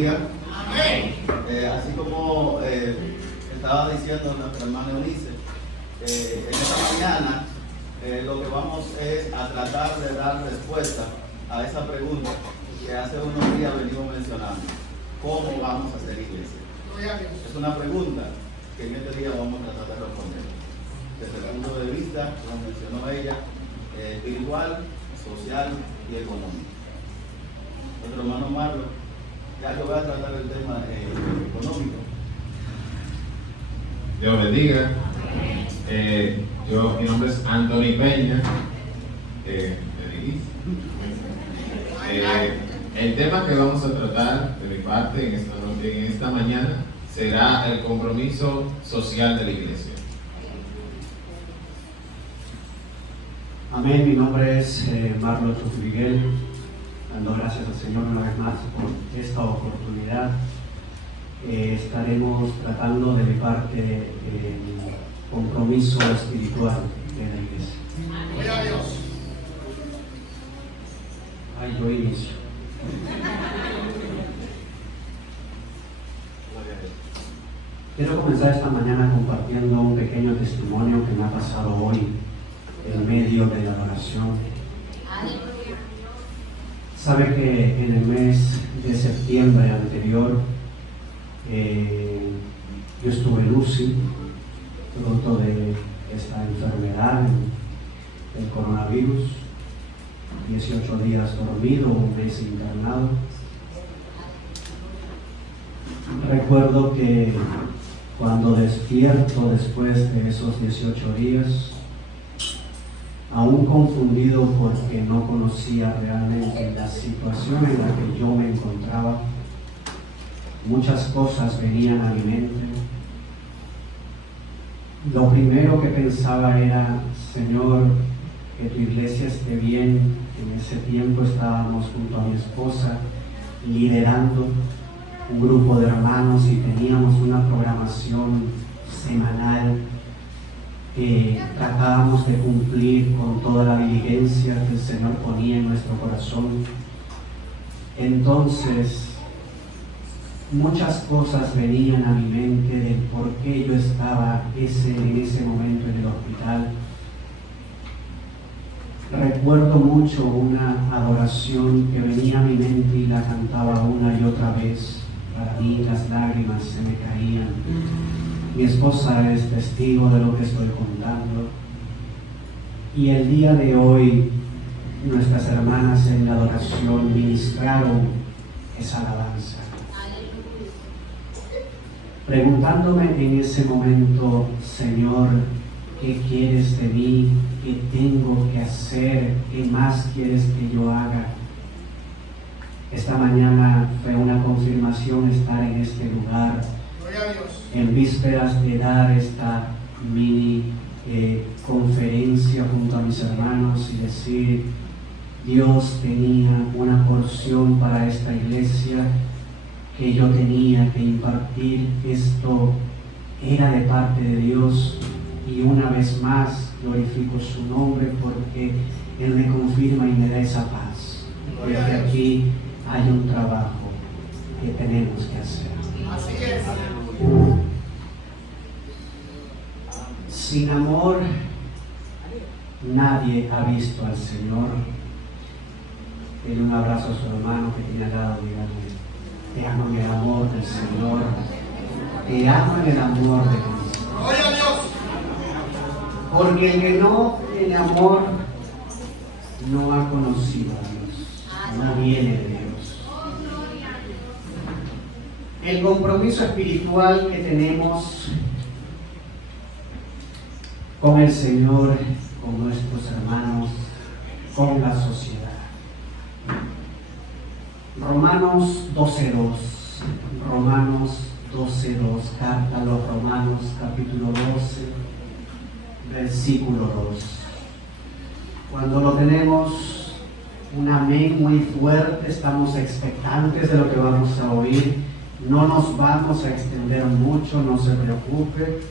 bendiga. Amén. Así como estaba diciendo nuestra hermana Eunice, en esta mañana lo que vamos es a tratar de dar respuesta a esa pregunta que hace unos días venimos mencionando. ¿Cómo vamos a hacer iglesia? Es una pregunta que en este día vamos a tratar de responder. Desde el punto de vista, como mencionó ella, espiritual, social y económico. Nuestro hermano Marlon, ya yo voy a tratar el tema económico. Dios bendiga. Mi nombre es Anthony Peña. El tema que vamos a tratar de mi parte en esta mañana será el compromiso social de la iglesia. Amén, mi nombre es Marlon Miguel, dando gracias al Señor una vez más por esta oportunidad. Estaremos tratando de mi parte el compromiso espiritual de la iglesia. Gloria a Dios. Ay, yo inicio. Quiero comenzar esta mañana compartiendo un pequeño testimonio que me ha pasado hoy en medio de la oración. Sabe que en el mes de septiembre anterior yo estuve en UCI, producto de esta enfermedad, el coronavirus, 18 días dormido, un mes internado. Recuerdo que cuando despierto después de esos 18 días, aún confundido porque no conocía realmente la situación en la que yo me encontraba, muchas cosas venían a mi mente. Lo primero que pensaba era: Señor, que tu iglesia esté bien. En ese tiempo estábamos junto a mi esposa liderando un grupo de hermanos y teníamos una programación semanal que tratábamos de cumplir con toda la diligencia que el Señor ponía en nuestro corazón. Entonces, muchas cosas venían a mi mente del por qué yo estaba en ese momento en el hospital. Recuerdo mucho una adoración que venía a mi mente y la cantaba una y otra vez. Para mí las lágrimas se me caían. Mi esposa es testigo de lo que estoy contando. Y el día de hoy, nuestras hermanas en la adoración ministraron esa alabanza. Preguntándome en ese momento: Señor, ¿qué quieres de mí? ¿Qué tengo que hacer? ¿Qué más quieres que yo haga? Esta mañana fue una confirmación estar en este lugar, en vísperas de dar esta mini conferencia junto a mis hermanos y decir: Dios tenía una porción para esta iglesia que yo tenía que impartir. Esto era de parte de Dios y una vez más glorifico su nombre porque Él me confirma y me da esa paz. Porque aquí hay un trabajo que tenemos que hacer. Así es. Sin amor, nadie ha visto al Señor. Denle un abrazo a su hermano que tiene al lado, díganle: te amo en el amor del Señor, te amo en el amor de Cristo. Gloria a Dios. Porque el que no tiene amor no ha conocido a Dios, no viene de Dios. El compromiso espiritual que tenemos con el Señor, con nuestros hermanos, con la sociedad. Romanos 12:2, carta a los Romanos, capítulo 12, versículo 2. Cuando lo tenemos, un amén muy fuerte, estamos expectantes de lo que vamos a oír. No nos vamos a extender mucho, no se preocupe,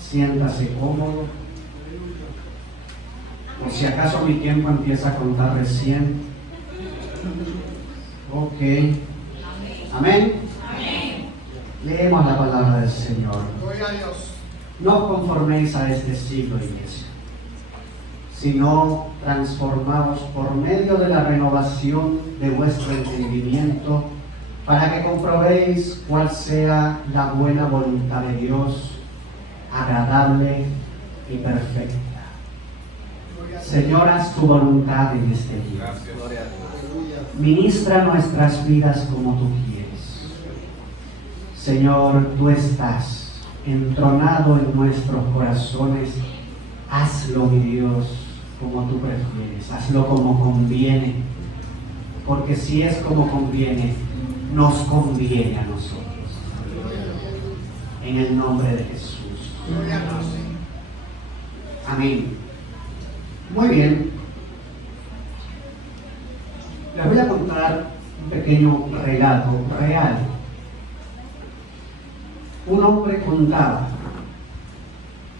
siéntase cómodo. Por si acaso mi tiempo empieza a contar recién. Ok. Amén. Leemos la palabra del Señor. Gloria a Dios. No os conforméis a este siglo, iglesia, sino transformaos por medio de la renovación de vuestro entendimiento, para que comprobéis cuál sea la buena voluntad de Dios, agradable y perfecta. Señor, haz tu voluntad en este día. Gloria a Dios. Ministra nuestras vidas como tú quieres. Señor, tú estás entronado en nuestros corazones. Hazlo, mi Dios, como tú prefieres. Hazlo como conviene. Porque si es como conviene, nos conviene a nosotros. En el nombre de Jesús. Gloria a Dios. Amén. Muy bien. Les voy a contar un pequeño relato real. Un hombre contaba,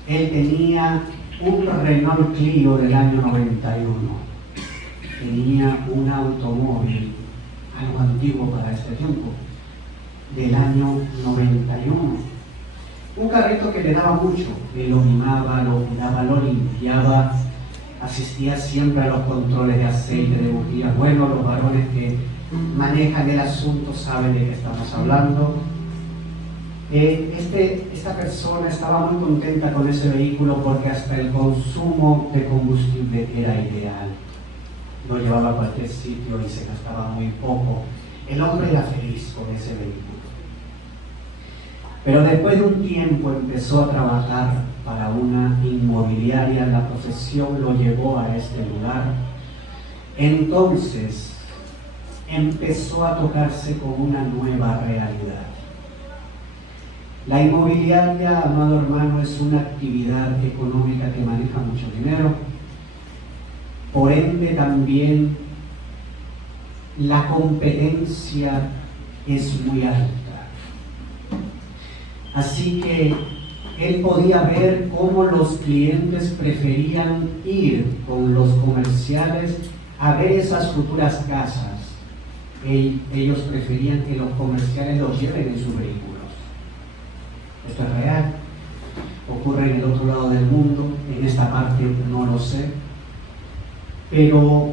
él tenía un Renault Clio del año 91. Tenía un automóvil, algo antiguo para este tiempo, del año 91. Un carrito que le daba mucho, que lo mimaba, lo cuidaba, lo limpiaba, asistía siempre a los controles de aceite, de bujías. Bueno, los varones que manejan el asunto saben de qué estamos hablando. Esta persona estaba muy contenta con ese vehículo porque hasta el consumo de combustible era ideal. Lo llevaba a cualquier sitio y se gastaba muy poco. El hombre era feliz con ese vehículo. Pero después de un tiempo empezó a trabajar para una inmobiliaria, la profesión lo llevó a este lugar. Entonces empezó a tocarse con una nueva realidad. La inmobiliaria, amado hermano, es una actividad económica que maneja mucho dinero. Por ende, también la competencia es muy alta. Así que él podía ver cómo los clientes preferían ir con los comerciales a ver esas futuras casas. Ellos preferían que los comerciales los lleven en sus vehículos. Esto es real. Ocurre en el otro lado del mundo, en esta parte no lo sé. Pero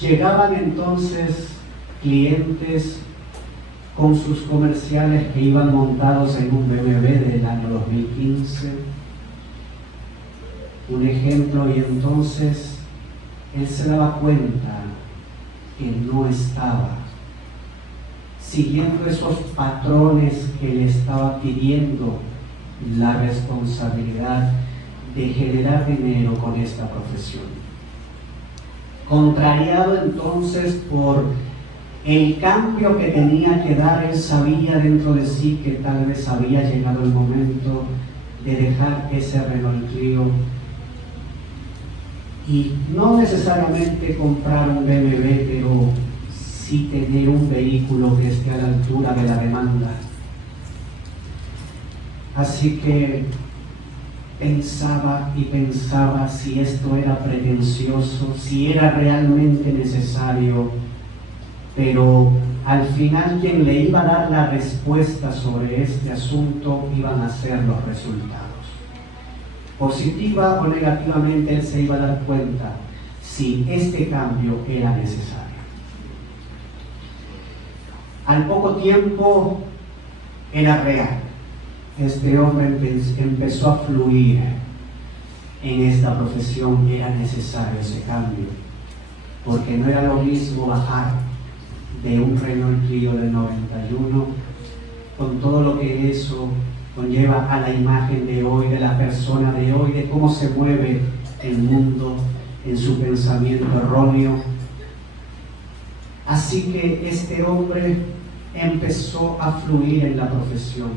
llegaban entonces clientes con sus comerciales que iban montados en un BMW del año 2015. Un ejemplo, y entonces él se daba cuenta que no estaba siguiendo esos patrones que le estaba pidiendo la responsabilidad de generar dinero con esta profesión. Contrariado entonces por el cambio que tenía que dar, él sabía dentro de sí que tal vez había llegado el momento de dejar ese Renault Clio y no necesariamente comprar un BMW, pero sí tener un vehículo que esté a la altura de la demanda. Así que pensaba y pensaba si esto era pretencioso, si era realmente necesario, pero al final quien le iba a dar la respuesta sobre este asunto iban a ser los resultados. Positiva o negativamente, él se iba a dar cuenta si este cambio era necesario. Al poco tiempo era real. Este hombre empezó a fluir en esta profesión. Era necesario ese cambio, porque no era lo mismo bajar de un Renault Clio del 91 con todo lo que eso conlleva a la imagen de hoy, de la persona de hoy, de cómo se mueve el mundo en su pensamiento erróneo. Así que este hombre empezó a fluir en la profesión.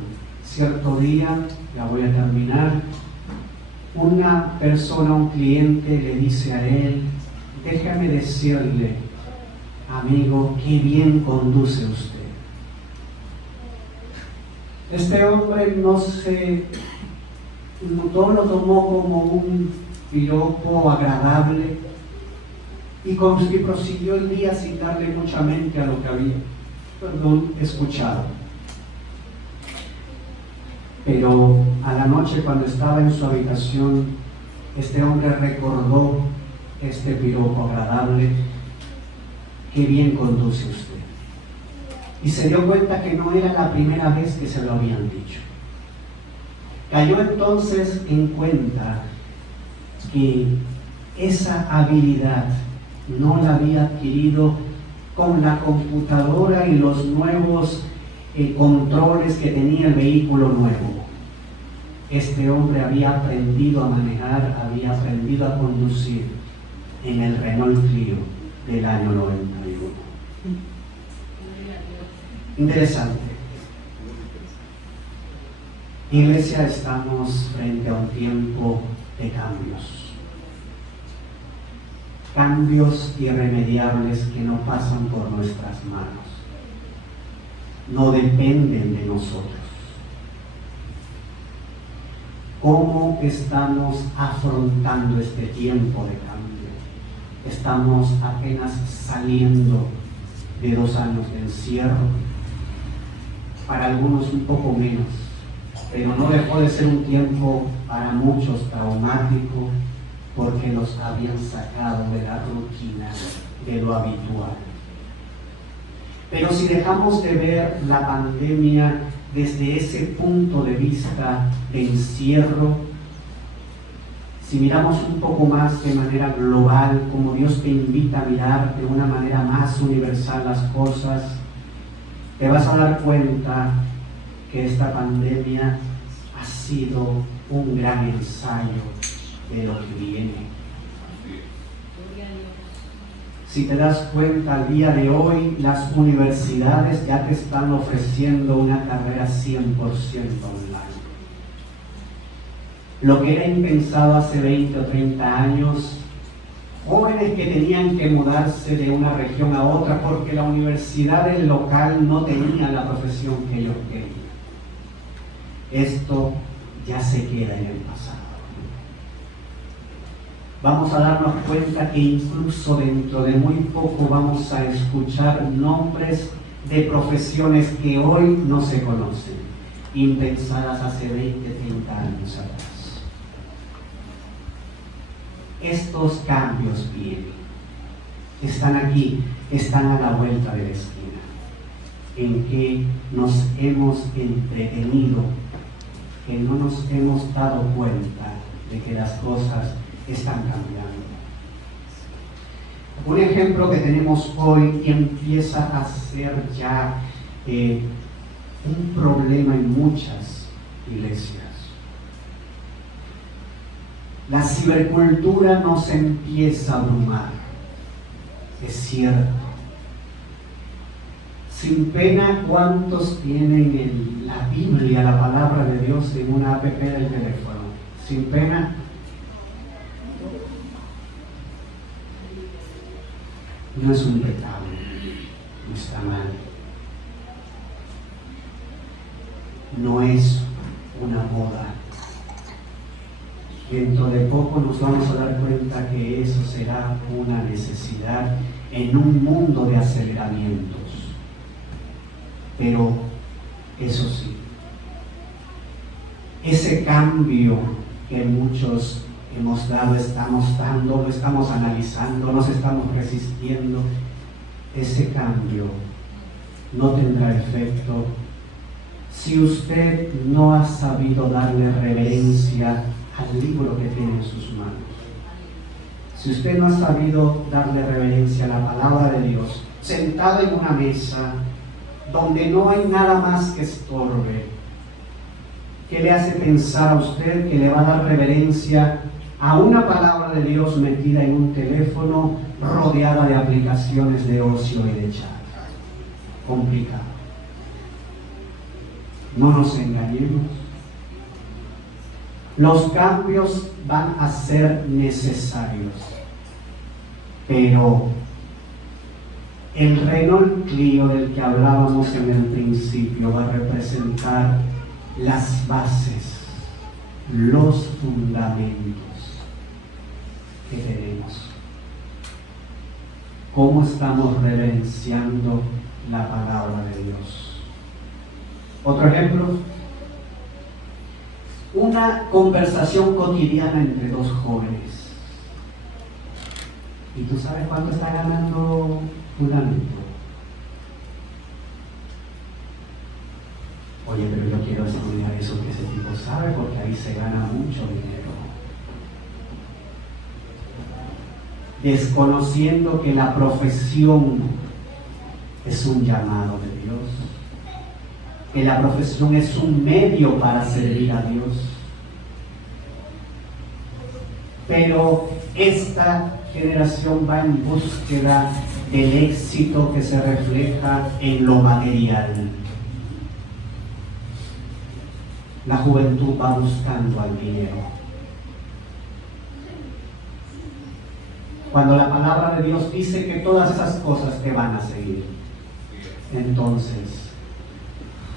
Cierto día, ya voy a terminar, una persona, un cliente le dice a él: déjame decirle, amigo, qué bien conduce usted. Este hombre no lo tomó como un piropo agradable y prosiguió el día sin darle mucha mente a lo que había. escuchado. Pero a la noche, cuando estaba en su habitación, este hombre recordó este piropo agradable: qué bien conduce usted. Y se dio cuenta que no era la primera vez que se lo habían dicho. Cayó entonces en cuenta que esa habilidad no la había adquirido con la computadora y los nuevos controles que tenía el vehículo nuevo. Este hombre había aprendido a manejar, había aprendido a conducir en el Renault Clio del año 91. Interesante. Iglesia, estamos frente a un tiempo de cambios. Cambios irremediables que no pasan por nuestras manos. No dependen de nosotros. ¿Cómo estamos afrontando este tiempo de cambio? Estamos apenas saliendo de 2 años de encierro, para algunos un poco menos, pero no dejó de ser un tiempo para muchos traumático, porque los habían sacado de la rutina, de lo habitual. Pero si dejamos de ver la pandemia desde ese punto de vista de encierro, si miramos un poco más de manera global, como Dios te invita a mirar de una manera más universal las cosas, te vas a dar cuenta que esta pandemia ha sido un gran ensayo de lo que viene. Si te das cuenta, al día de hoy las universidades ya te están ofreciendo una carrera 100% online. Lo que era impensado hace 20 o 30 años, jóvenes que tenían que mudarse de una región a otra porque la universidad del local no tenía la profesión que ellos querían. Esto ya se queda en el pasado. Vamos a darnos cuenta que incluso dentro de muy poco vamos a escuchar nombres de profesiones que hoy no se conocen, impensadas hace 20, 30 años atrás. Estos cambios vienen, están aquí, están a la vuelta de la esquina. ¿En qué nos hemos entretenido, que no nos hemos dado cuenta de que las cosas están cambiando? Un ejemplo que tenemos hoy y empieza a ser ya un problema en muchas iglesias. La cibercultura nos empieza a abrumar, es cierto. Sin pena, ¿cuántos tienen la Biblia, la palabra de Dios, en una app del teléfono? Sin pena. No es un pecado, no está mal. No es una moda. Dentro de poco nos vamos a dar cuenta que eso será una necesidad en un mundo de aceleramientos. Pero eso sí, ese cambio que muchos hemos dado, estamos dando, lo estamos analizando, nos estamos resistiendo, ese cambio no tendrá efecto si usted no ha sabido darle reverencia al libro que tiene en sus manos. Si usted no ha sabido darle reverencia a la palabra de Dios, sentado en una mesa donde no hay nada más que estorbe, ¿qué le hace pensar a usted que le va a dar reverencia a una palabra de Dios metida en un teléfono rodeada de aplicaciones de ocio y de chat? Complicado. No nos engañemos. Los cambios van a ser necesarios, pero el Renault Clio del que hablábamos en el principio va a representar las bases, los fundamentos que tenemos. ¿Cómo estamos reverenciando la palabra de Dios. Otro ejemplo, una conversación cotidiana entre dos jóvenes. ¿Y tú sabes cuánto está ganando fulanito? Oye, pero yo quiero estudiar eso que ese tipo sabe porque ahí se gana mucho dinero. Desconociendo que la profesión es un llamado de Dios, que la profesión es un medio para servir a Dios. Pero esta generación va en búsqueda del éxito que se refleja en lo material. La juventud va buscando al dinero. Cuando la palabra de Dios dice que todas esas cosas te van a seguir, entonces,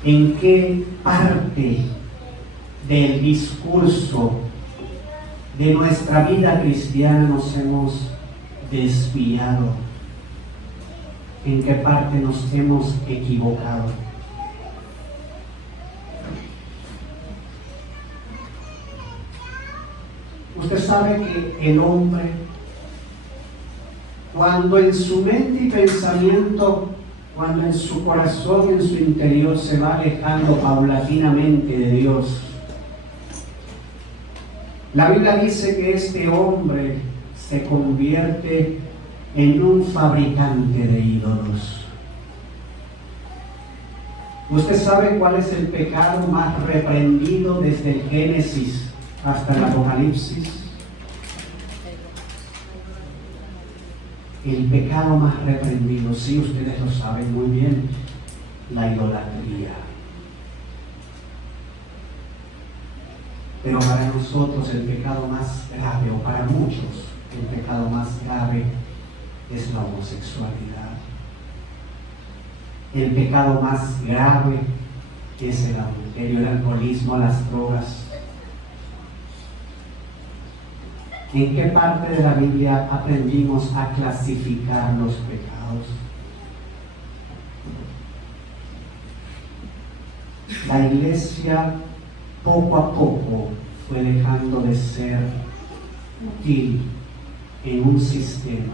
¿en qué parte del discurso de nuestra vida cristiana nos hemos desviado? ¿En qué parte nos hemos equivocado? Usted sabe que el hombre, cuando en su mente y pensamiento, cuando en su corazón y en su interior se va alejando paulatinamente de Dios, la Biblia dice que este hombre se convierte en un fabricante de ídolos. ¿Usted sabe cuál es el pecado más reprendido desde el Génesis hasta el Apocalipsis? El pecado más reprendido, sí, ustedes lo saben muy bien, la idolatría. Pero para nosotros el pecado más grave, o para muchos, el pecado más grave es la homosexualidad. El pecado más grave es el adulterio, el alcoholismo, las drogas. ¿En qué parte de la Biblia aprendimos a clasificar los pecados? La iglesia poco a poco fue dejando de ser útil en un sistema.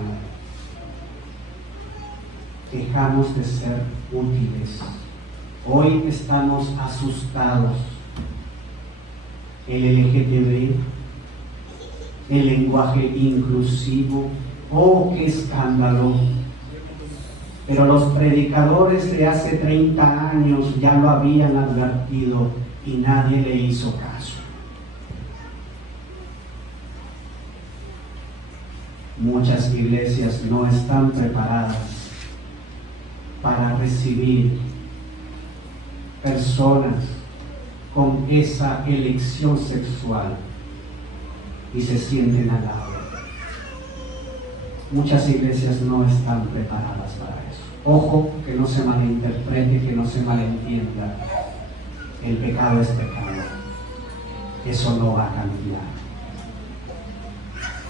Dejamos de ser útiles. Hoy estamos asustados. El LGTB, el lenguaje inclusivo, ¡oh, qué escándalo! Pero los predicadores de hace 30 años ya lo habían advertido y nadie le hizo caso. Muchas iglesias no están preparadas para recibir personas con esa elección sexual y se sienten halados. Muchas iglesias no están preparadas para eso. Ojo, que no se malinterprete, que no se malentienda. El pecado es pecado. Eso no va a cambiar.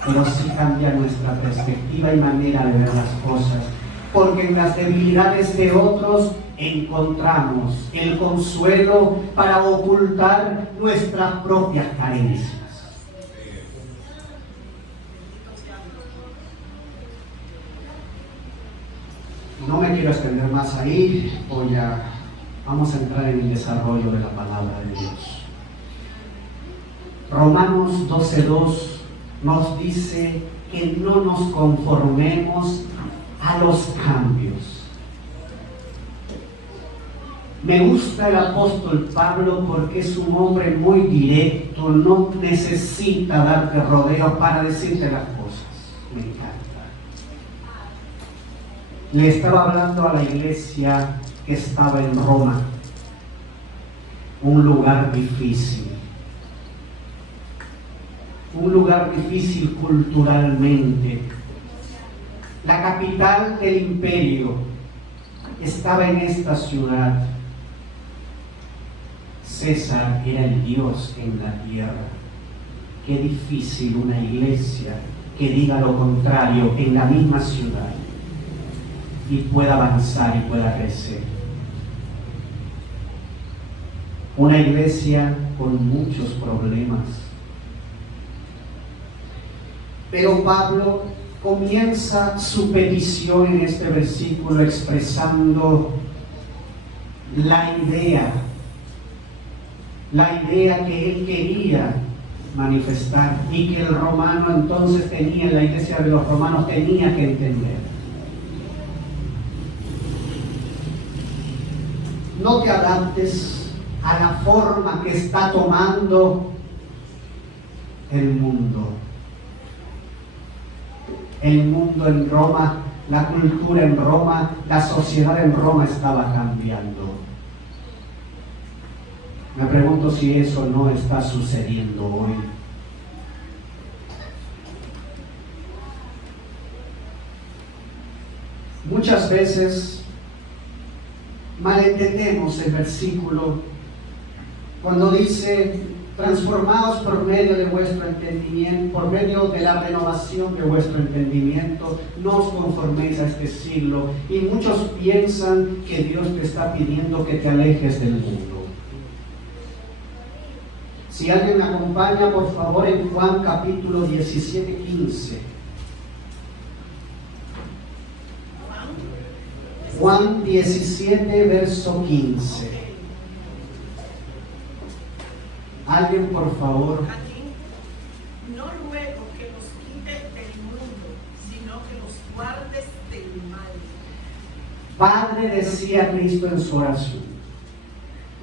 Pero sí cambia nuestra perspectiva y manera de ver las cosas. Porque en las debilidades de otros encontramos el consuelo para ocultar nuestras propias carencias. No me quiero extender más ahí, vamos a entrar en el desarrollo de la palabra de Dios. Romanos 12:2 nos dice que no nos conformemos a los cambios. Me gusta el apóstol Pablo porque es un hombre muy directo, no necesita darte rodeos para decirte las cosas. Me encanta. Le estaba hablando a la iglesia que estaba en Roma, un lugar difícil culturalmente. La capital del imperio estaba en esta ciudad. César era el Dios en la tierra. Qué difícil una iglesia que diga lo contrario en la misma ciudad. y pueda avanzar y pueda crecer. Una iglesia con muchos problemas. Pero Pablo comienza su petición en este versículo expresando la idea que él quería manifestar y que el romano entonces tenía, la iglesia de los romanos tenía que entender. No te adaptes a la forma que está tomando el mundo. El mundo en Roma, la cultura en Roma, la sociedad en Roma estaba cambiando. Me pregunto si eso no está sucediendo hoy. Muchas veces malentendemos el versículo cuando dice: transformaos por medio de vuestro entendimiento, por medio de la renovación de vuestro entendimiento, no os conforméis a este siglo. Y muchos piensan que Dios te está pidiendo que te alejes del mundo. Si alguien me acompaña, por favor, en Juan capítulo 17, 15. Juan 17, verso 15. Alguien, por favor. Aquí no ruego que los quites del mundo, sino que los guardes del mal. Padre, decía Cristo en su oración,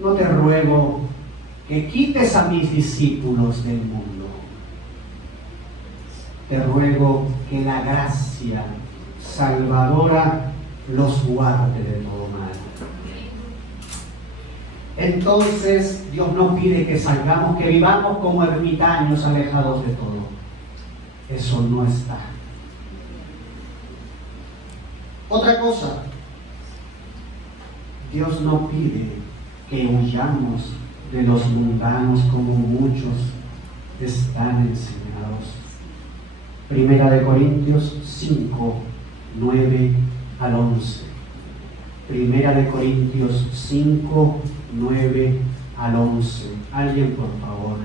no te ruego que quites a mis discípulos del mundo. Te ruego que la gracia salvadora los guarde de todo mal. Entonces Dios nos pide que salgamos, que vivamos como ermitaños alejados de todo. Eso no está. Otra cosa, Dios no pide que huyamos de los mundanos como muchos están enseñados. Primera de Corintios 5, 9 al 11. Primera de Corintios 5, 9 al 11. Alguien, por favor.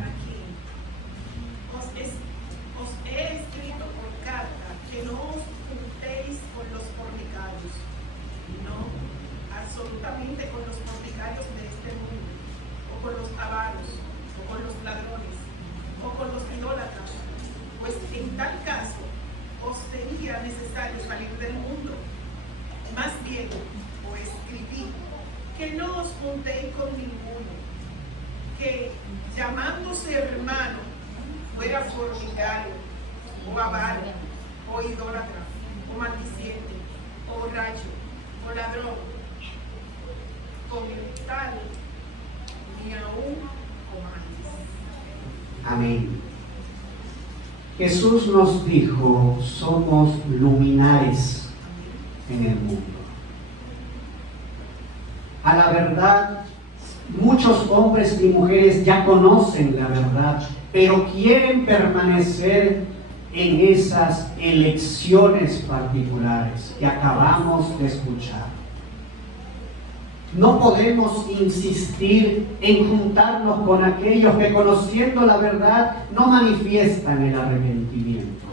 Os he escrito por carta que no os juntéis con los fornicarios, no, absolutamente con los fornicarios de este mundo, o con los avaros, o con los ladrones, o con los idólatras, pues en tal caso os sería necesario salir del mundo. Más bien, os escribí que no os juntéis con ninguno, que llamándose hermano fuera fornicario, o avaro, o idólatra, o maldiciente, o borracho, o ladrón, con el tal ni aún comáis. Amén. Jesús nos dijo, somos luminares en el mundo. A la verdad, muchos hombres y mujeres ya conocen la verdad, pero quieren permanecer en esas elecciones particulares que acabamos de escuchar. No podemos insistir en juntarnos con aquellos que, conociendo la verdad, no manifiestan el arrepentimiento.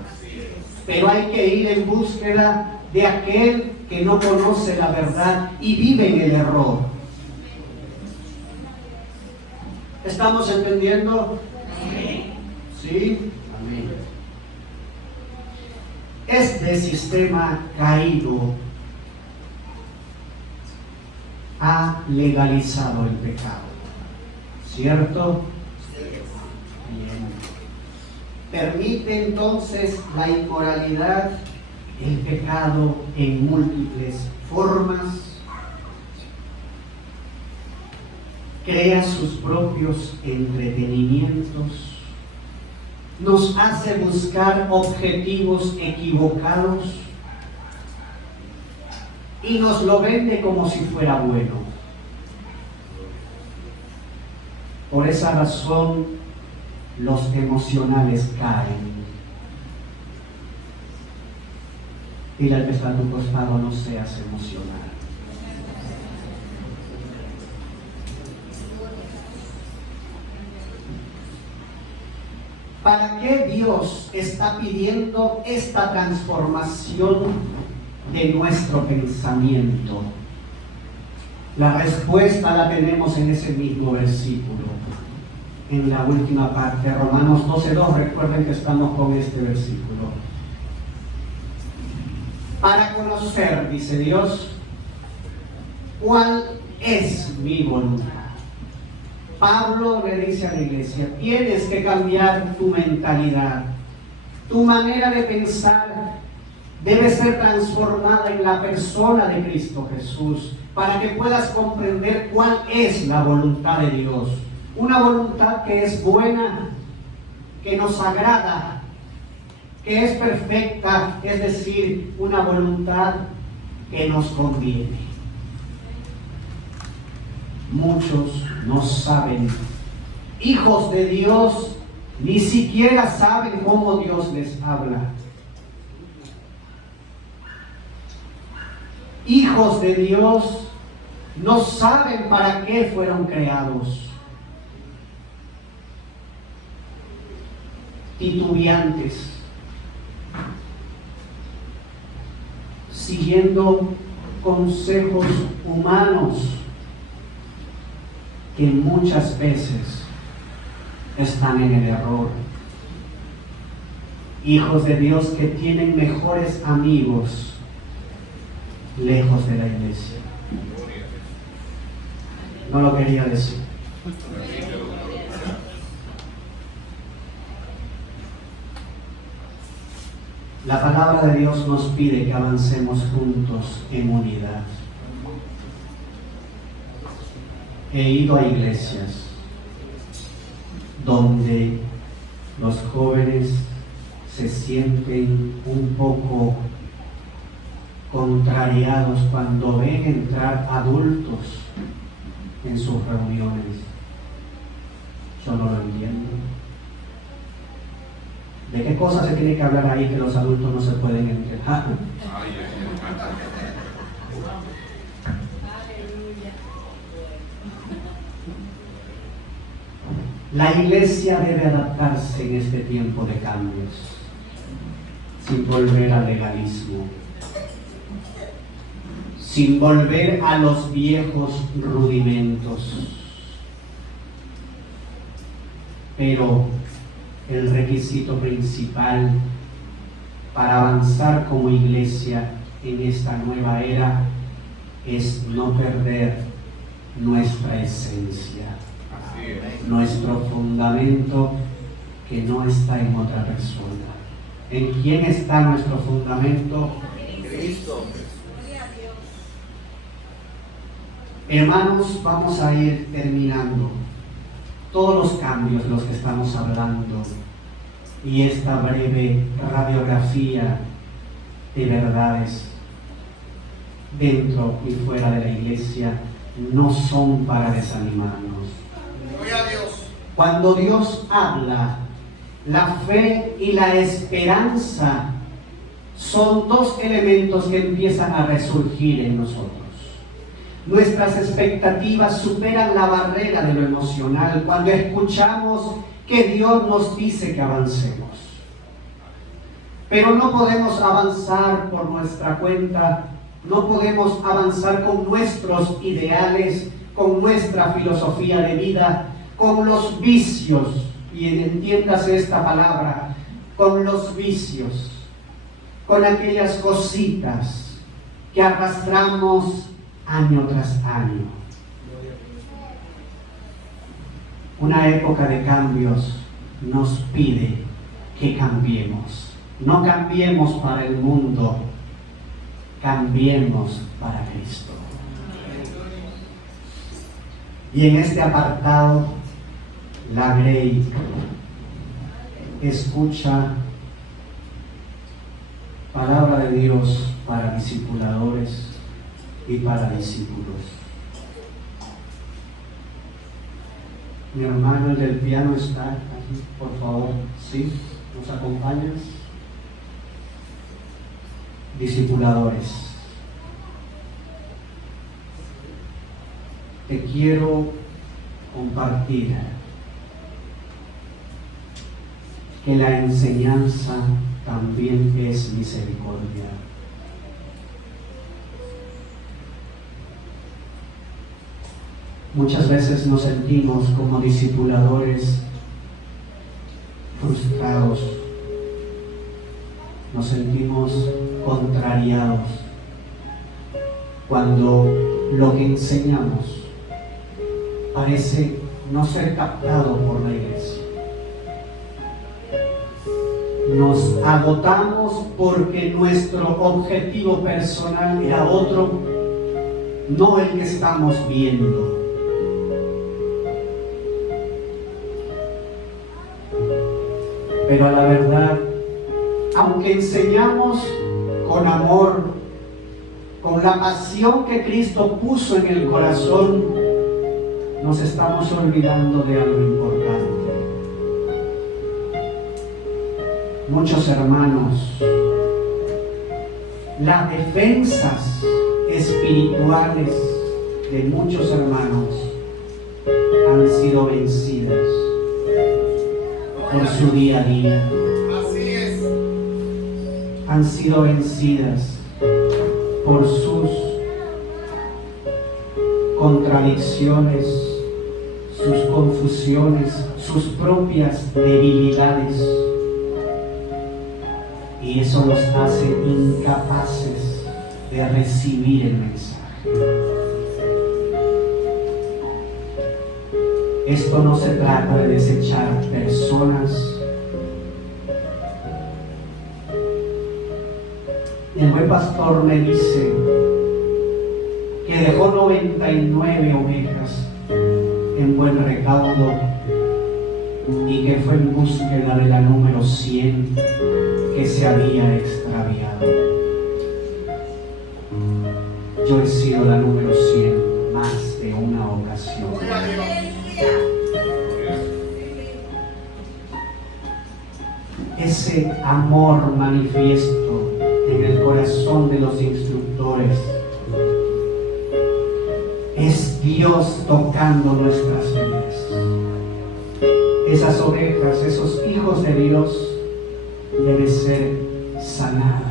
Pero hay que ir en búsqueda de aquel que no conoce la verdad y vive en el error. ¿Estamos entendiendo? ¿Sí? Amén. Este sistema caído ha legalizado el pecado, ¿cierto? Bien. Permite entonces la inmoralidad, el pecado en múltiples formas, crea sus propios entretenimientos, nos hace buscar objetivos equivocados y nos lo vende como si fuera bueno. Por esa razón, los emocionales caen. Dile al que está a tu costado, no seas emocional. ¿Para qué Dios está pidiendo esta transformación de nuestro pensamiento? La respuesta la tenemos en ese mismo versículo, en la última parte, Romanos 12:2. Recuerden que estamos con este versículo. Para conocer, dice Dios, cuál es mi voluntad. Pablo le dice a la iglesia, tienes que cambiar tu mentalidad. Tu manera de pensar debe ser transformada en la persona de Cristo Jesús para que puedas comprender cuál es la voluntad de Dios. Una voluntad que es buena, que nos agrada, que es perfecta, es decir, una voluntad que nos conviene. Muchos no saben, hijos de Dios, ni siquiera saben cómo Dios les habla. Hijos de Dios no saben para qué fueron creados. Titubeantes, siguiendo consejos humanos que muchas veces están en el error. Hijos de Dios que tienen mejores amigos lejos de la iglesia. No lo quería decir. La palabra de Dios nos pide que avancemos juntos en unidad. He ido a iglesias donde los jóvenes se sienten un poco contrariados cuando ven entrar adultos en sus reuniones. Yo no lo entiendo. ¿De qué cosas se tiene que hablar ahí que los adultos no se pueden enterar? La iglesia debe adaptarse en este tiempo de cambios, sin volver al legalismo, sin volver a los viejos rudimentos. Pero el requisito principal para avanzar como iglesia en esta nueva era es no perder nuestra esencia, nuestro fundamento, que no está en otra persona. ¿En quién está nuestro fundamento? Cristo. Hermanos, vamos a ir terminando. Todos los cambios de los que estamos hablando y esta breve radiografía de verdades dentro y fuera de la iglesia no son para desanimarnos. Gloria a Dios. Cuando Dios habla, la fe y la esperanza son dos elementos que empiezan a resurgir en nosotros. Nuestras expectativas superan la barrera de lo emocional cuando escuchamos que Dios nos dice que avancemos. Pero no podemos avanzar por nuestra cuenta, no podemos avanzar con nuestros ideales, con nuestra filosofía de vida, con los vicios, y entiéndase esta palabra, con los vicios, con aquellas cositas que arrastramos año tras año. Una época de cambios nos pide que cambiemos. No cambiemos para el mundo, cambiemos para Cristo. Y en este apartado, la Grey escucha palabra de Dios para discipuladores y para discípulos. Mi hermano, el del piano, está aquí, por favor. ¿Sí? ¿Nos acompañas? discipuladores, te quiero compartir que la enseñanza también es misericordia. Muchas veces nos sentimos como discipuladores frustrados, nos sentimos contrariados cuando lo que enseñamos parece no ser captado por la iglesia. Nos agotamos porque nuestro objetivo personal era otro, no el que estamos viendo. Pero a la verdad, aunque enseñamos con amor, con la pasión que Cristo puso en el corazón, nos estamos olvidando de algo importante. Muchos hermanos, las defensas espirituales de muchos hermanos han sido vencidas por su día a día. Así es. Han sido vencidas por sus contradicciones, sus confusiones, sus propias debilidades. Y eso los hace incapaces de recibir el mensaje. Esto no se trata de desechar personas. El buen pastor me dice que dejó 99 ovejas en buen recaudo y que fue en búsqueda de la número 100 que se había extraviado. Yo he sido la número 100 más de una ocasión. Ese amor manifiesto en el corazón de los instructores es Dios tocando nuestras vidas. Esas ovejas, esos hijos de Dios deben ser sanadas,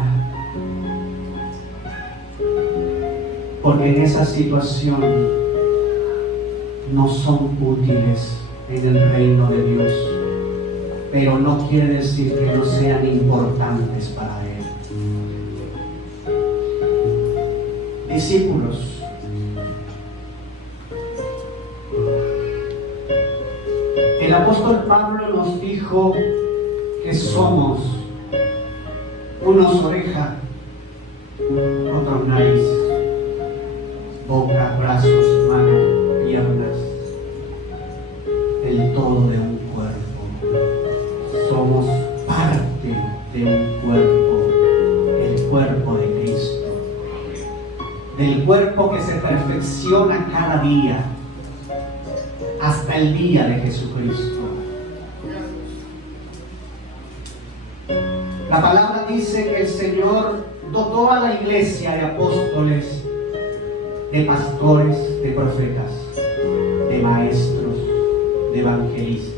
porque en esa situación no son útiles en el reino de Dios, pero no quiere decir que no sean importantes para Él. Discípulos, el apóstol Pablo nos dijo que somos unos orejas, otros nariz, boca, brazos, manos, piernas, el todo de un cuerpo. Somos parte de un cuerpo, el cuerpo de Cristo, del cuerpo que se perfecciona cada día hasta el día de Jesucristo. La palabra dice que el Señor dotó a la iglesia de apóstoles, de pastores, de profetas, de maestros, de evangelistas.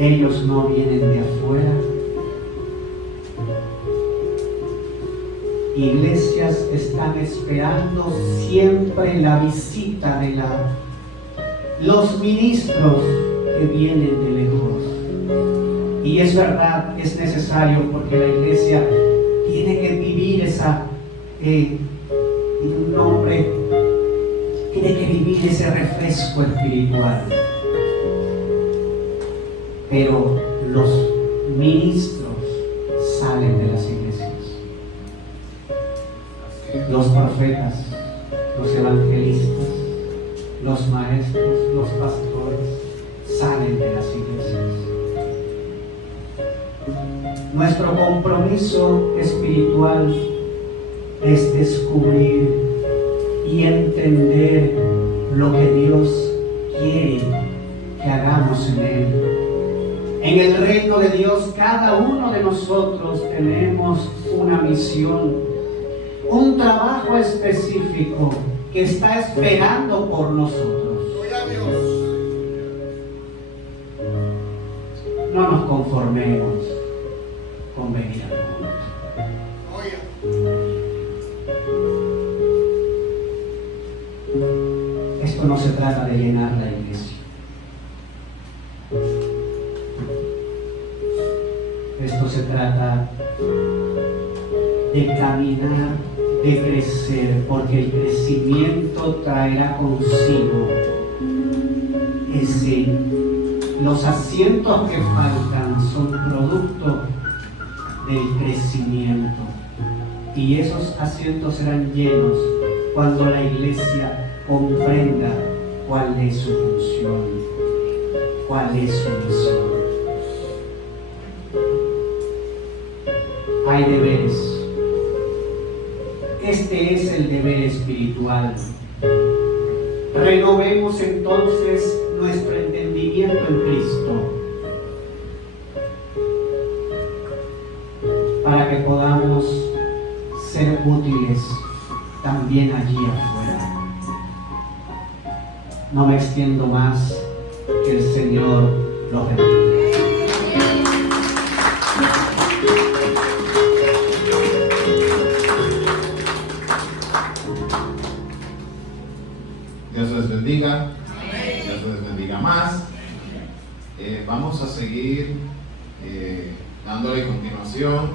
Ellos no vienen de afuera. Iglesias están esperando siempre la visita de los ministros que vienen de lejos. Y es verdad, es necesario, porque la iglesia tiene que vivir tiene que vivir ese refresco espiritual. Pero los ministros salen de las iglesias. Los profetas, los evangelistas, los maestros, los pastores salen de las iglesias. Nuestro compromiso espiritual es descubrir y entender lo que Dios quiere que hagamos en Él. En el reino de Dios, cada uno de nosotros tenemos una misión, un trabajo específico que está esperando por nosotros. Gloria a Dios. No nos conformemos con venir al culto. Oiga. Esto no se trata de llenar la iglesia. Esto se trata de caminar, de crecer, porque el crecimiento traerá consigo los asientos que faltan son producto del crecimiento, y esos asientos serán llenos cuando la iglesia comprenda cuál es su función, cuál es su misión. Hay deberes. Este es el deber espiritual. Renovemos entonces nuestro entendimiento en Cristo para que podamos ser útiles también allí afuera. No me extiendo más, que el Señor lo bendiga. Dios les bendiga. Dios les bendiga más. Vamos a seguir dándole continuación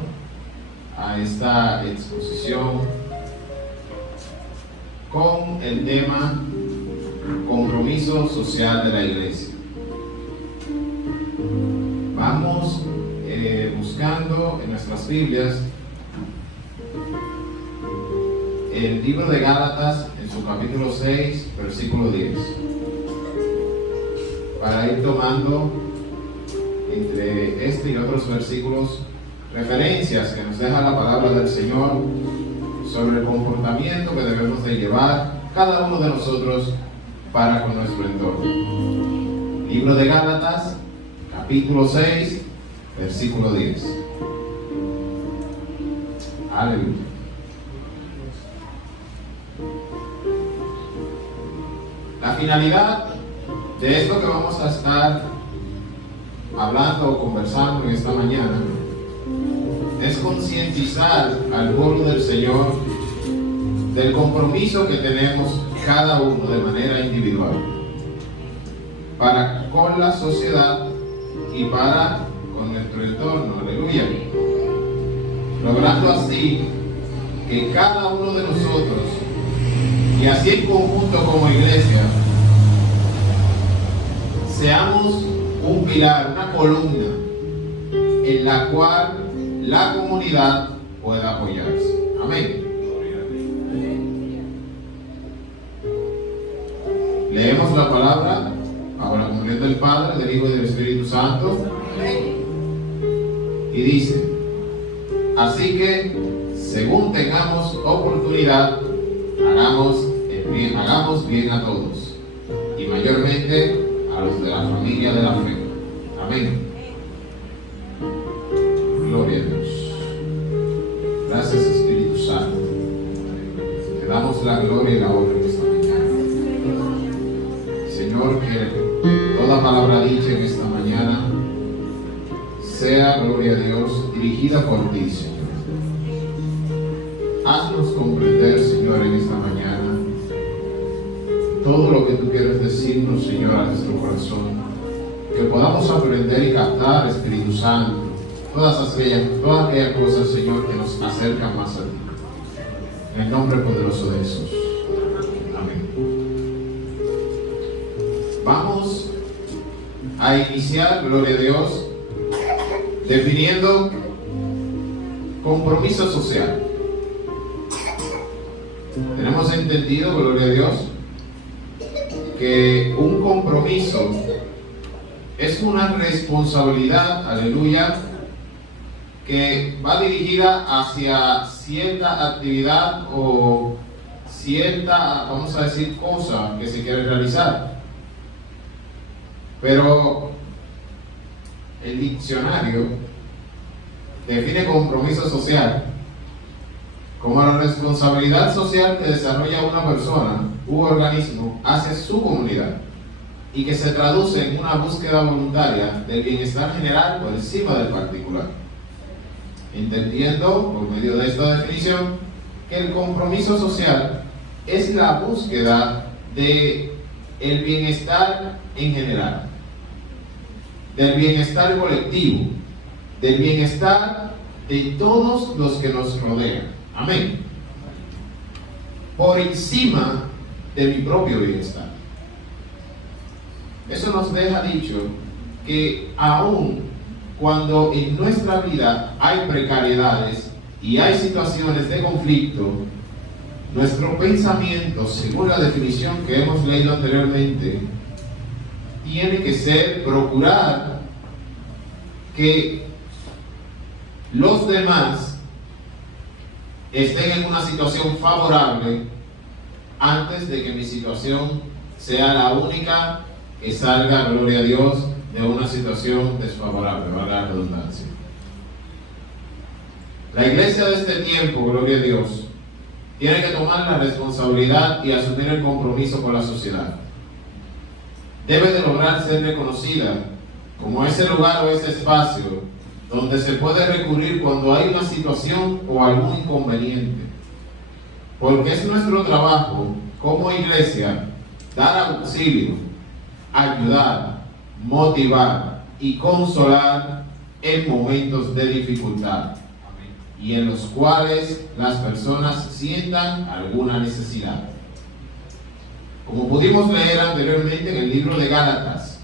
a esta exposición con el tema compromiso social de la iglesia. Vamos buscando en nuestras Biblias el libro de Gálatas en su capítulo 6, versículo 10, para ir tomando entre este y otros versículos referencias que nos deja la palabra del Señor sobre el comportamiento que debemos de llevar cada uno de nosotros para con nuestro entorno. Libro de Gálatas, capítulo 6, versículo 10. Aleluya. La finalidad de esto que vamos a estar hablando o conversando en esta mañana es concientizar al pueblo del Señor del compromiso que tenemos cada uno de manera individual para con la sociedad y para con nuestro entorno. Aleluya. Logrando así que cada uno de nosotros, y así en conjunto como iglesia, seamos un pilar, una columna en la cual la comunidad pueda apoyarse. Amén. Leemos la palabra bajo la comunión del Padre, del Hijo y del Espíritu Santo. Y dice: así que, según tengamos oportunidad, hagamos bien a todos, y mayormente a los de la familia de la fe. Amén. Gloria a Dios. Gracias, Espíritu Santo. Te damos la gloria y la honra en esta mañana. Señor, que toda palabra dicha en esta mañana sea, gloria a Dios, dirigida por ti, Señor. Haznos comprender, Señor, en esta mañana todo lo que tú quieres decirnos, Señor, a nuestro corazón, que podamos aprender y captar, Espíritu Santo, todas aquellas cosas, Señor, que nos acercan más a ti. En el nombre poderoso de Jesús. Amén. Vamos a iniciar, gloria a Dios, definiendo compromiso social. Tenemos entendido, gloria a Dios, que un compromiso es una responsabilidad, aleluya, que va dirigida hacia cierta actividad o cierta, vamos a decir, cosa que se quiere realizar. Pero el diccionario define compromiso social como la responsabilidad social que desarrolla una persona u organismo hacia su comunidad y que se traduce en una búsqueda voluntaria del bienestar general por encima del particular. Entendiendo, por medio de esta definición, que el compromiso social es la búsqueda de el bienestar en general, del bienestar colectivo, del bienestar de todos los que nos rodean. Amén. Por encima de mi propio bienestar. Eso nos deja dicho que aun cuando en nuestra vida hay precariedades y hay situaciones de conflicto, nuestro pensamiento, según la definición que hemos leído anteriormente, tiene que ser procurar que los demás estén en una situación favorable antes de que mi situación sea la única que salga, gloria a Dios, de una situación desfavorable, valga la redundancia. La iglesia de este tiempo, gloria a Dios, tiene que tomar la responsabilidad y asumir el compromiso con la sociedad. Debe de lograr ser reconocida como ese lugar o ese espacio donde se puede recurrir cuando hay una situación o algún inconveniente. Porque es nuestro trabajo como iglesia dar auxilio, ayudar, motivar y consolar en momentos de dificultad y en los cuales las personas sientan alguna necesidad. Como pudimos leer anteriormente en el libro de Gálatas,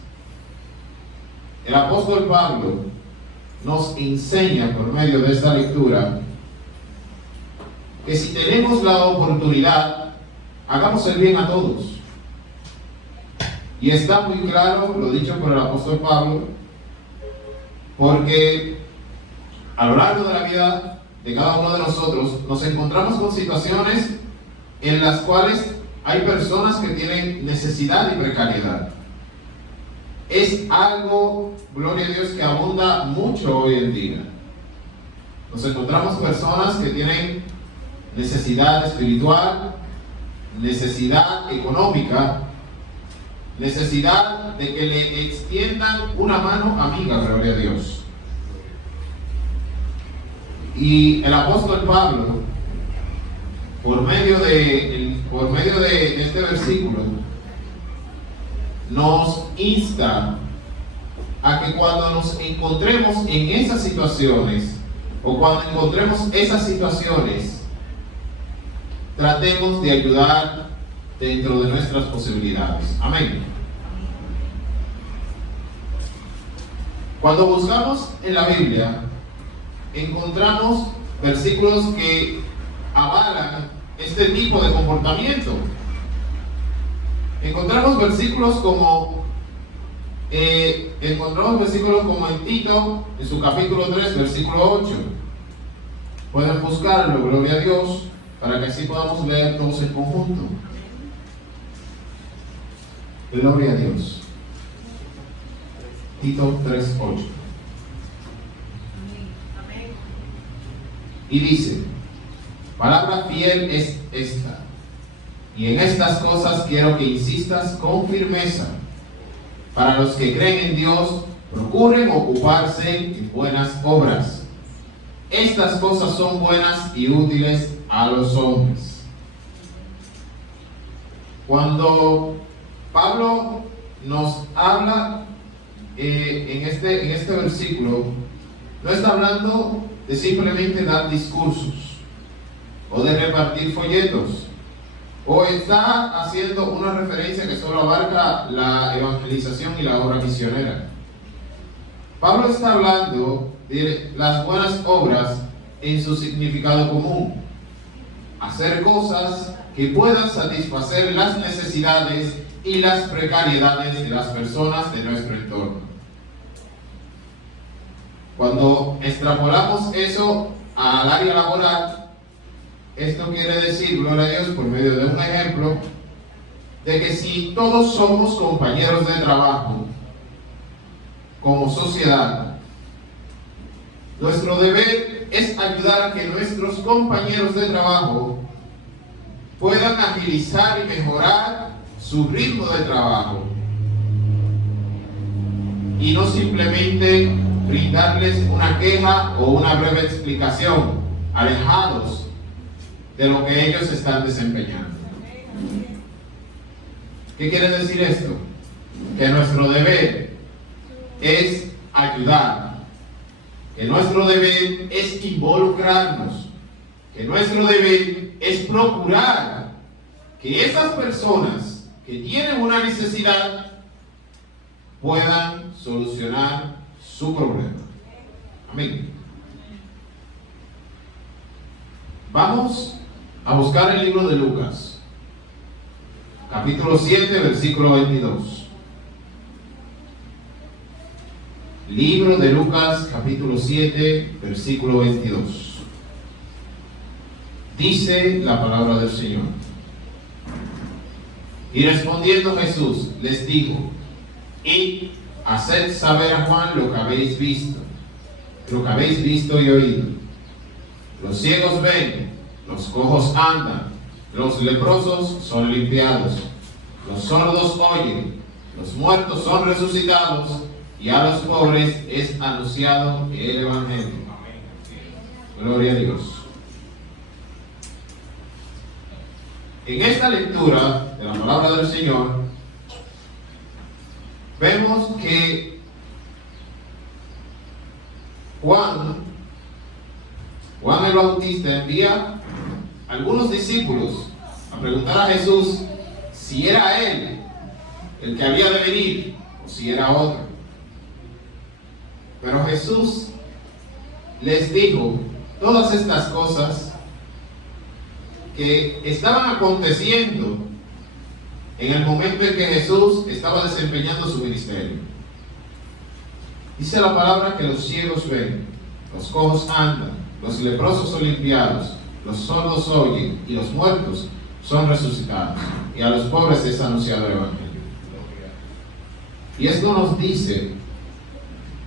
el apóstol Pablo nos enseña por medio de esta lectura que si tenemos la oportunidad, hagamos el bien a todos. Y está muy claro lo dicho por el apóstol Pablo, porque a lo largo de la vida de cada uno de nosotros nos encontramos con situaciones en las cuales hay personas que tienen necesidad y precariedad. Es algo, gloria a Dios, que abunda mucho hoy en día. Nos encontramos personas que tienen necesidad espiritual, necesidad económica, necesidad de que le extiendan una mano amiga, gloria a Dios. Y el apóstol Pablo, por medio de este versículo, nos insta a que cuando nos encontremos en esas situaciones, o cuando encontremos esas situaciones, tratemos de ayudar dentro de nuestras posibilidades. Amén. Cuando buscamos en la Biblia, encontramos versículos que avalan este tipo de comportamiento. Encontramos versículos como en Tito, en su capítulo 3, versículo 8. Pueden buscarlo, gloria a Dios, para que así podamos leer todos en conjunto. Gloria a Dios. Tito 3, 8. Y dice: palabra fiel es esta, y en estas cosas quiero que insistas con firmeza. Para los que creen en Dios, procuren ocuparse en buenas obras. Estas cosas son buenas y útiles a los hombres. Cuando Pablo nos habla en este versículo, no está hablando de simplemente dar discursos o de repartir folletos, o está haciendo una referencia que solo abarca la evangelización y la obra misionera. Pablo está hablando de las buenas obras en su significado común: hacer cosas que puedan satisfacer las necesidades y las precariedades de las personas de nuestro entorno. Cuando extrapolamos eso al área laboral, esto quiere decir, gloria a Dios, por medio de un ejemplo, de que si todos somos compañeros de trabajo, como sociedad, Nuestro deber es ayudar a que nuestros compañeros de trabajo puedan agilizar y mejorar su ritmo de trabajo. Y no simplemente brindarles una queja o una breve explicación, alejados de lo que ellos están desempeñando. ¿Qué quiere decir esto? Que nuestro deber es ayudar, que nuestro deber es involucrarnos, que nuestro deber es procurar que esas personas que tienen una necesidad puedan solucionar su problema. Amén. Vamos a buscar el libro de Lucas, capítulo 7, versículo 22. Libro de Lucas, capítulo 7, versículo 22. Dice la palabra del Señor: y respondiendo Jesús les dijo: y haced saber a Juan lo que habéis visto y oído. Los ciegos ven, los cojos andan, los leprosos son limpiados, los sordos oyen, los muertos son resucitados, y a los pobres es anunciado el Evangelio. Gloria a Dios. En esta lectura de la palabra del Señor, vemos que Juan el Bautista envía a algunos discípulos a preguntar a Jesús si era él el que había de venir o si era otro. Pero Jesús les dijo todas estas cosas que estaban aconteciendo en el momento en que Jesús estaba desempeñando su ministerio. Dice la palabra que los ciegos ven, los cojos andan, los leprosos son limpiados, los sordos oyen y los muertos son resucitados, y a los pobres es anunciado el Evangelio. Y esto nos dice,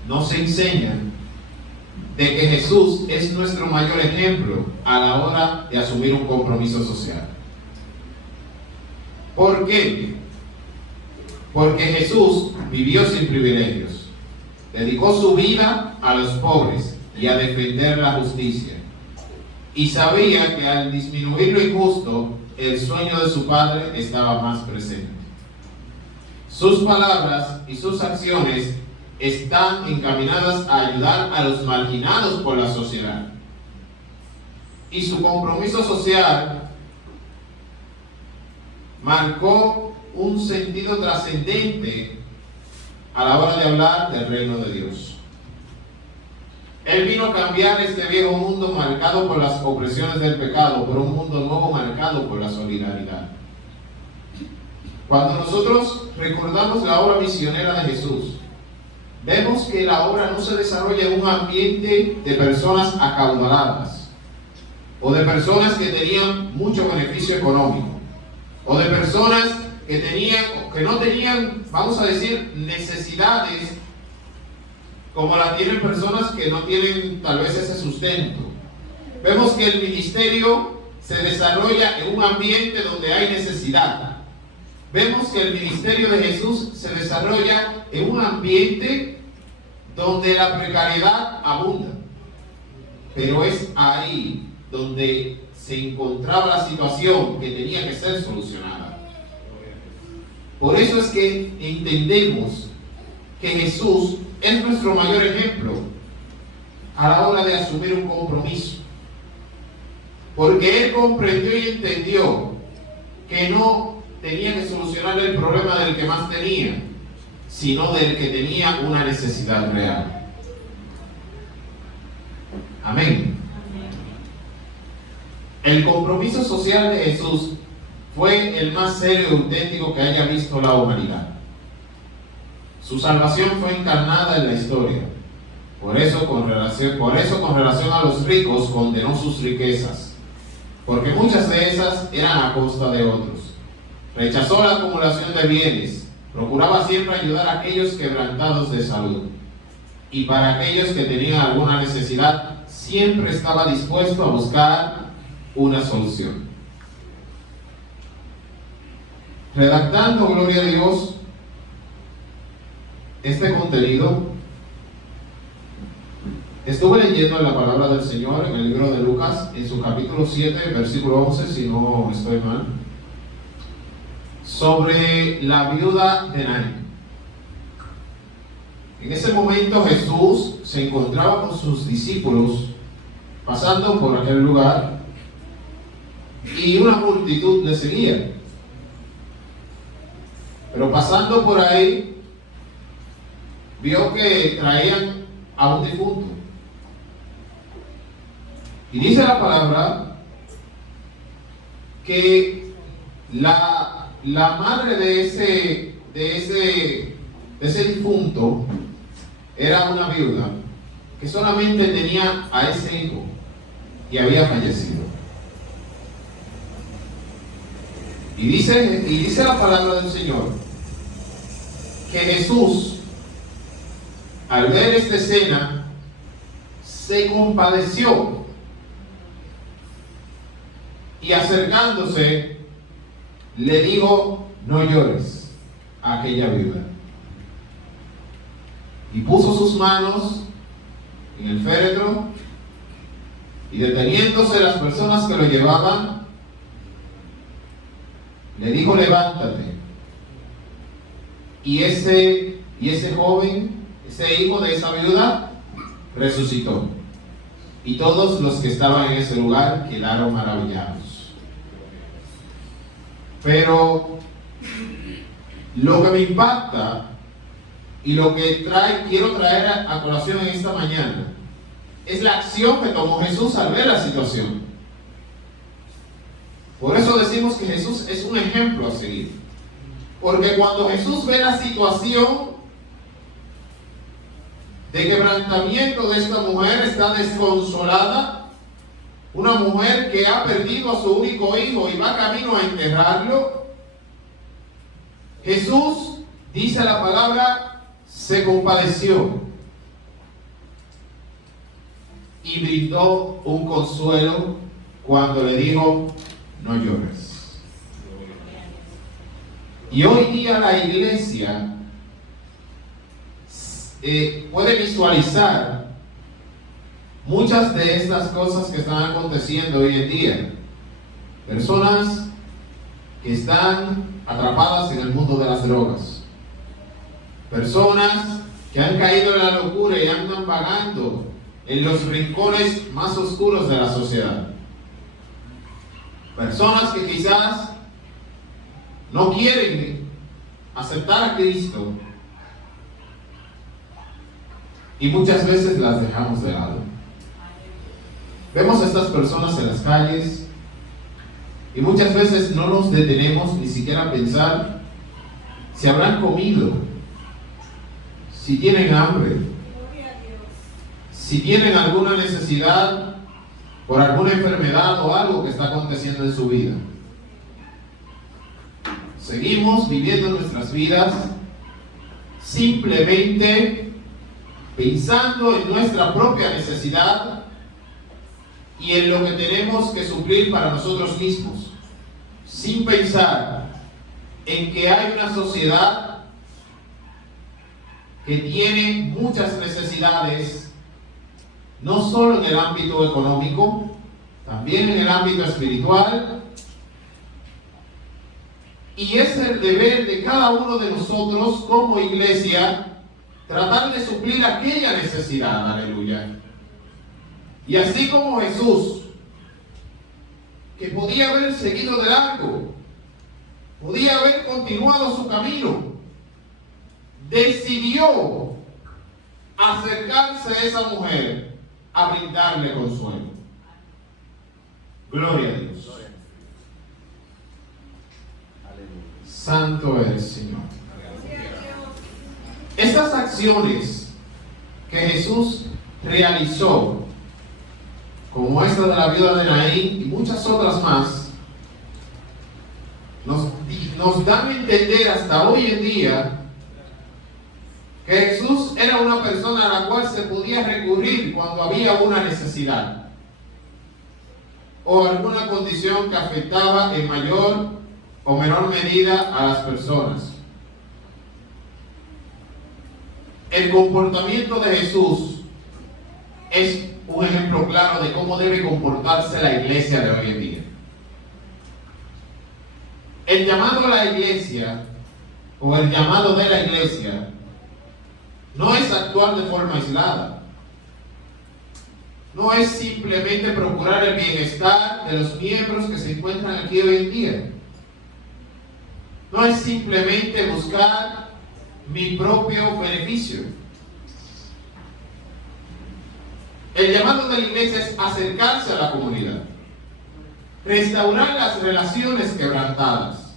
nos enseña de que Jesús es nuestro mayor ejemplo a la hora de asumir un compromiso social. ¿Por qué? Porque Jesús vivió sin privilegios, dedicó su vida a los pobres y a defender la justicia, y sabía que al disminuir lo injusto, el sueño de su Padre estaba más presente. Sus palabras y sus acciones están encaminadas a ayudar a los marginados por la sociedad, y su compromiso social marcó un sentido trascendente a la hora de hablar del reino de Dios. Él vino a cambiar este viejo mundo marcado por las opresiones del pecado por un mundo nuevo marcado por la solidaridad. Cuando nosotros recordamos la obra misionera de Jesús, vemos que la obra no se desarrolla en un ambiente de personas acaudaladas o de personas que tenían mucho beneficio económico o de personas que no tenían, vamos a decir, necesidades como la tienen personas que no tienen tal vez ese sustento. Vemos que el ministerio se desarrolla en un ambiente donde hay necesidad. Vemos que el ministerio de Jesús se desarrolla en un ambiente donde la precariedad abunda. Pero es ahí donde se encontraba la situación que tenía que ser solucionada. Por eso es que entendemos que Jesús es nuestro mayor ejemplo a la hora de asumir un compromiso. Porque Él comprendió y entendió que no tenía que solucionar el problema del que más tenía, sino del que tenía una necesidad real. Amén. El compromiso social de Jesús fue el más serio y auténtico que haya visto la humanidad. Su salvación fue encarnada en la historia. Por eso con relación a los ricos condenó sus riquezas, porque muchas de esas eran a costa de otros. Rechazó la acumulación de bienes, procuraba siempre ayudar a aquellos quebrantados de salud, y para aquellos que tenían alguna necesidad, siempre estaba dispuesto a buscar una solución. Redactando, gloria a Dios, este contenido, estuve leyendo la palabra del Señor en el libro de Lucas, en su capítulo 7, versículo 11, si no estoy mal, sobre la viuda de Naín. En ese momento Jesús se encontraba con sus discípulos pasando por aquel lugar y una multitud le seguía. Pero pasando por ahí, vio que traían a un difunto. Y dice la palabra que la madre de ese difunto era una viuda que solamente tenía a ese hijo y había fallecido. Y dice la palabra del Señor que Jesús, al ver esta escena, se compadeció y acercándose le dijo: no llores a aquella viuda. Y puso sus manos en el féretro y deteniéndose las personas que lo llevaban, le dijo: levántate. Y ese joven, ese hijo de esa viuda, resucitó. Y todos los que estaban en ese lugar quedaron maravillados. Pero lo que me impacta y lo que quiero traer a colación en esta mañana es la acción que tomó Jesús al ver la situación. Por eso decimos que Jesús es un ejemplo a seguir. Porque cuando Jesús ve la situación de quebrantamiento de esta mujer, está desconsolada, una mujer que ha perdido a su único hijo y va camino a enterrarlo, Jesús, dice la palabra, se compadeció y brindó un consuelo cuando le dijo: no llores. Y hoy día la iglesia puede visualizar muchas de estas cosas que están aconteciendo hoy en día. Personas que están atrapadas en el mundo de las drogas. Personas que han caído en la locura y andan vagando en los rincones más oscuros de la sociedad. Personas que quizás no quieren aceptar a Cristo y muchas veces las dejamos de lado. Vemos a estas personas en las calles y muchas veces no nos detenemos ni siquiera a pensar si habrán comido, si tienen hambre, si tienen alguna necesidad por alguna enfermedad o algo que está aconteciendo en su vida. Seguimos viviendo nuestras vidas simplemente pensando en nuestra propia necesidad y en lo que tenemos que suplir para nosotros mismos, sin pensar en que hay una sociedad que tiene muchas necesidades, no solo en el ámbito económico, también en el ámbito espiritual. Y es el deber de cada uno de nosotros como iglesia tratar de suplir aquella necesidad, aleluya. Y así como Jesús, que podía haber seguido de largo, podía haber continuado su camino, decidió acercarse a esa mujer a brindarle consuelo. Gloria a Dios. Santo eres, Señor. Estas acciones que Jesús realizó, como esta de la viuda de Naín y muchas otras más, nos dan a entender hasta hoy en día que Jesús era una persona a la cual se podía recurrir cuando había una necesidad o alguna condición que afectaba en mayor o menor medida a las personas. El comportamiento de Jesús es un ejemplo claro de cómo debe comportarse la iglesia de hoy en día. El llamado a la iglesia o el llamado de la iglesia no es actuar de forma aislada. No es simplemente procurar el bienestar de los miembros que se encuentran aquí hoy en día. No es simplemente buscar mi propio beneficio. El llamado de la iglesia es acercarse a la comunidad, restaurar las relaciones quebrantadas,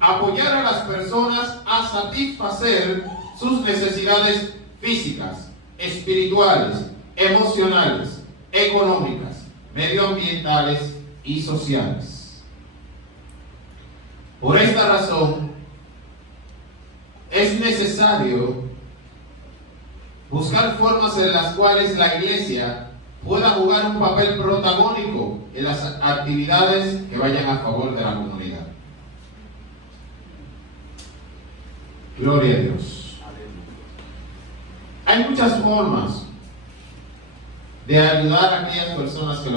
apoyar a las personas a satisfacer sus necesidades físicas, espirituales, emocionales, económicas, medioambientales y sociales. Por esta razón, es necesario buscar formas en las cuales la iglesia pueda jugar un papel protagónico en las actividades que vayan a favor de la comunidad. Gloria a Dios. Hay muchas formas de ayudar a aquellas personas que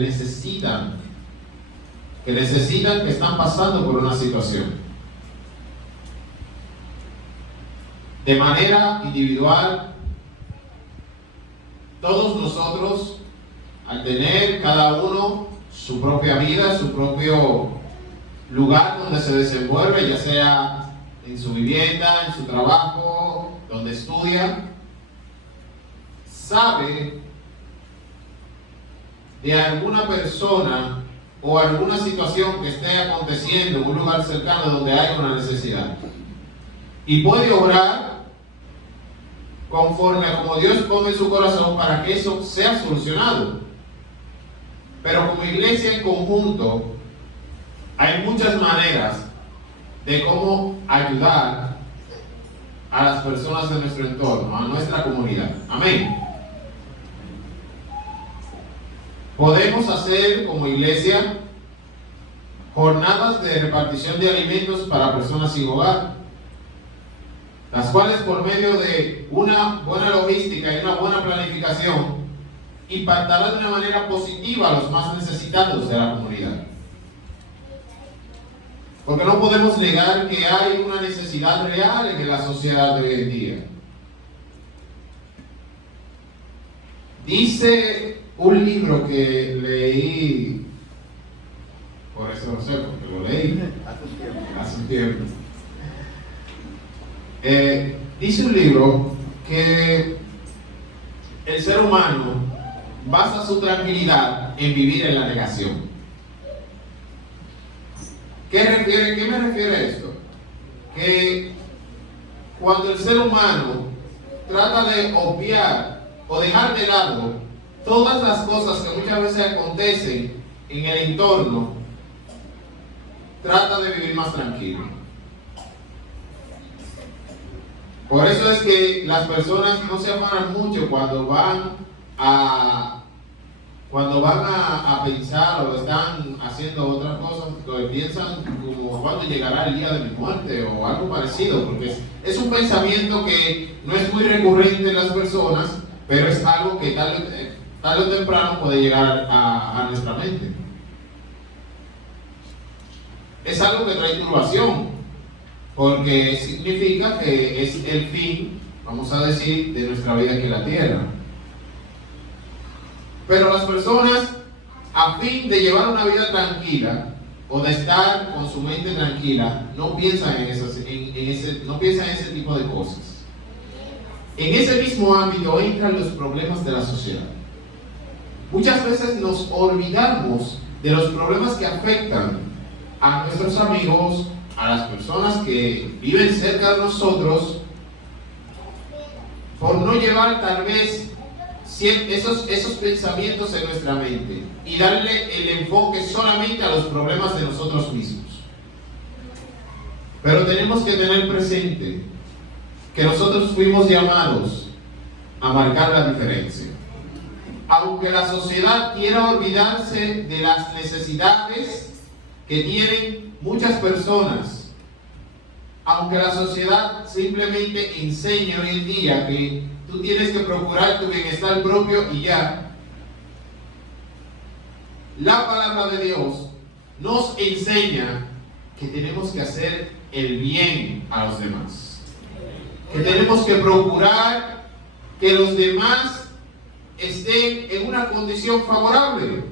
necesitan, que están pasando por una situación. De manera individual, todos nosotros, al tener cada uno su propia vida, su propio lugar donde se desenvuelve, ya sea en su vivienda, en su trabajo, donde estudia, sabe de alguna persona o alguna situación que esté aconteciendo en un lugar cercano donde hay una necesidad, y puede obrar conforme a como Dios pone en su corazón para que eso sea solucionado. Pero como iglesia en conjunto hay muchas maneras de cómo ayudar a las personas de nuestro entorno, a nuestra comunidad. Amén. Podemos hacer como iglesia jornadas de repartición de alimentos para personas sin hogar, las cuales por medio de una buena logística y una buena planificación impactará de una manera positiva a los más necesitados de la comunidad. Porque no podemos negar que hay una necesidad real en la sociedad de hoy en día. Dice un libro que leí, por eso lo sé, porque lo leí hace un tiempo. Dice un libro que el ser humano basa su tranquilidad en vivir en la negación. ¿Qué me refiere esto? Que cuando el ser humano trata de obviar o dejar de lado todas las cosas que muchas veces acontecen en el entorno, trata de vivir más tranquilo. Por eso es que las personas no se afanan mucho cuando van a pensar o están haciendo otras cosas, que piensan como cuándo llegará el día de mi muerte o algo parecido, porque es un pensamiento que no es muy recurrente en las personas, pero es algo que tarde o temprano puede llegar a nuestra mente. Es algo que trae turbación, porque significa que es el fin, vamos a decir, de nuestra vida aquí en la tierra. Pero las personas, a fin de llevar una vida tranquila o de estar con su mente tranquila, no piensan en ese tipo de cosas. En ese mismo ámbito entran los problemas de la sociedad. Muchas veces nos olvidamos de los problemas que afectan a nuestros amigos, a las personas que viven cerca de nosotros, por no llevar tal vez esos pensamientos en nuestra mente y darle el enfoque solamente a los problemas de nosotros mismos. Pero tenemos que tener presente que nosotros fuimos llamados a marcar la diferencia. Aunque la sociedad quiera olvidarse de las necesidades que tienen muchas personas, aunque la sociedad simplemente enseñe hoy en día que tú tienes que procurar tu bienestar propio y ya, la palabra de Dios nos enseña que tenemos que hacer el bien a los demás, que tenemos que procurar que los demás estén en una condición favorable.